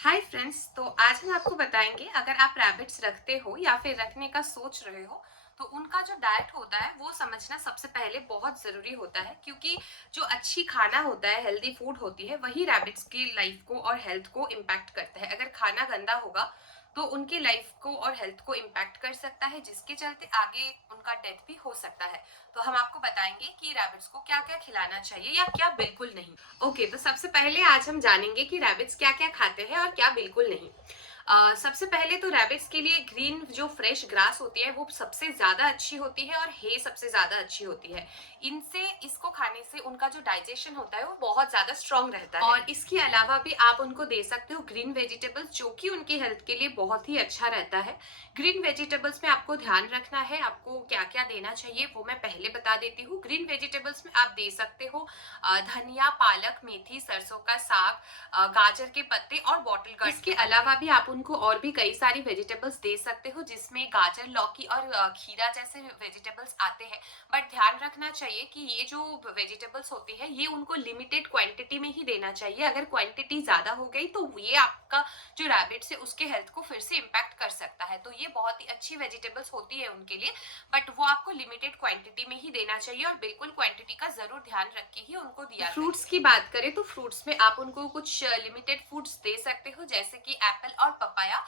Hi friends. तो आज हम आपको बताएंगे, अगर आप रैबिट्स रखते हो या फिर रखने का सोच रहे हो तो उनका जो डाइट होता है वो समझना सबसे पहले बहुत ज़रूरी होता है, क्योंकि जो अच्छी खाना होता है, हेल्दी फूड होती है, वही रैबिट्स की लाइफ को और हेल्थ को इम्पैक्ट करता है। अगर खाना गंदा होगा तो उनके लाइफ को और हेल्थ को इम्पैक्ट कर सकता है, जिसके चलते आगे उनका डेथ भी हो सकता है। तो हम आपको बताएंगे कि रैबिट्स को क्या क्या खिलाना चाहिए या क्या बिल्कुल नहीं। ओके, तो सबसे पहले आज हम जानेंगे कि रैबिट्स क्या क्या खाते हैं और क्या बिल्कुल नहीं। सबसे पहले तो रैबिट्स के लिए ग्रीन जो फ्रेश ग्रास होती है वो सबसे ज्यादा अच्छी होती है, और हे सबसे ज्यादा अच्छी होती है। इनसे इसको खाने से उनका जो डाइजेशन होता है वो बहुत ज्यादा स्ट्रांग रहता है। और इसके अलावा भी आप उनको दे सकते हो ग्रीन वेजिटेबल्स, जो कि उनकी हेल्थ के लिए बहुत ही अच्छा रहता है। ग्रीन वेजिटेबल्स में आपको ध्यान रखना है, आपको क्या क्या देना चाहिए वो मैं पहले बता देती हूँ। ग्रीन वेजिटेबल्स में आप दे सकते हो धनिया, पालक, मेथी, सरसों का साग, गाजर के पत्ते और बॉटल गार्ड। इसके अलावा भी आप उनको और भी कई सारी वेजिटेबल्स दे सकते हो, जिसमें गाजर, लौकी और खीरा जैसे वेजिटेबल्स आते हैं। बट ध्यान रखना चाहिए कि ये जो वेजिटेबल्स होती है ये उनको लिमिटेड क्वांटिटी में ही देना चाहिए। अगर क्वांटिटी ज्यादा हो गई तो ये आपका जो रैबिट्स है उसके हेल्थ को फिर से इम्पैक्ट कर सकता है। तो ये बहुत ही अच्छी वेजिटेबल्स होती है उनके लिए, बट वो आपको लिमिटेड क्वांटिटी में ही देना चाहिए और बिल्कुल क्वांटिटी का जरूर ध्यान रख के ही उनको दिया। फ्रूट्स की बात करें तो फ्रूट्स में आप उनको कुछ लिमिटेड फूड्स दे सकते हो, जैसे कि एप्पल और पपाया।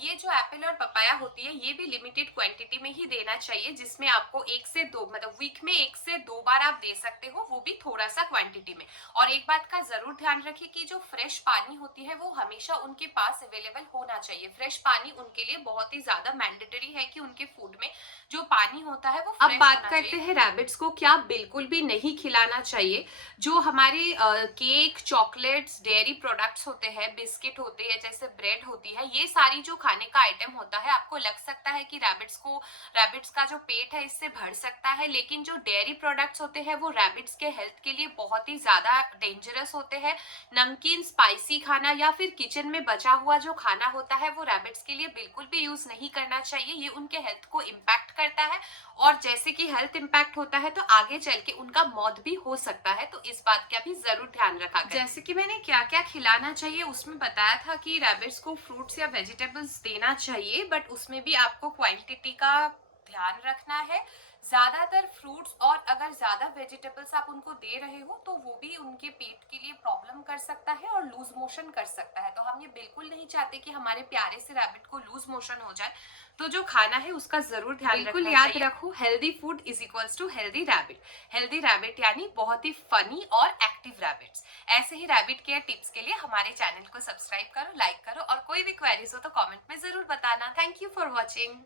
ये जो एप्पल और पपाया होती है ये भी लिमिटेड क्वांटिटी में ही देना चाहिए, जिसमें आपको एक से दो, मतलब वीक में एक से दो बार आप दे सकते हो, वो भी थोड़ा सा क्वांटिटी में। और एक बात का जरूर ध्यान रखिए कि जो फ्रेश पानी होती है वो हमेशा उनके पास अवेलेबल होना चाहिए। फ्रेश पानी उनके लिए बहुत ही ज्यादा मैंडेटरी है कि उनके फूड में जो पानी होता है वो अब बात करते हैं रैबिट्स को क्या बिल्कुल भी नहीं खिलाना चाहिए। जो हमारे केक, चॉकलेट्स, डेयरी प्रोडक्ट्स होते हैं, बिस्किट होते हैं, जैसे ब्रेड होती है, ये सारी जो खाने का आइटम होता है, आपको लग सकता है कि रैबिट्स का जो पेट है इससे भर सकता है, लेकिन जो डेयरी प्रोडक्ट्स होते हैं वो रैबिट्स के हेल्थ के लिए बहुत ही ज्यादा डेंजरस होते हैं। नमकीन, स्पाइसी खाना या फिर किचन में बचा हुआ जो खाना होता है वो रैबिट्स के लिए बिल्कुल भी यूज नहीं करना चाहिए। ये उनके हेल्थ को इम्पैक्ट करता है, और जैसे कि हेल्थ इम्पैक्ट होता है तो आगे चल के उनका मौत भी हो सकता है। तो इस बात का भी जरूर ध्यान रखा करें। जैसे कि मैंने क्या क्या खिलाना चाहिए उसमें बताया था कि रैबिट्स को फ्रूट्स या वेजिटेबल्स देना चाहिए, बट उसमें भी आपको क्वांटिटी का ध्यान रखना है। ज्यादातर फ्रूट्स और अगर ज्यादा वेजिटेबल्स आप उनको दे रहे हो तो वो भी उनके पेट के लिए प्रॉब्लम कर सकता है और लूज मोशन कर सकता है। तो हम ये बिल्कुल नहीं चाहते कि हमारे प्यारे से रैबिट को लूज मोशन हो जाए। तो जो खाना है उसका जरूर ध्यान बिल्कुल याद रखो, healthy food is equals to healthy rabbit. Healthy rabbit यानी बहुत ही फनी और एक्टिव रैबिट्स। ऐसे ही रैबिट केयर टिप्स के लिए हमारे चैनल को सब्सक्राइब करो, लाइक करो, और कोई भी क्वेरीज हो तो कमेंट में जरूर बताना। Thank you for watching.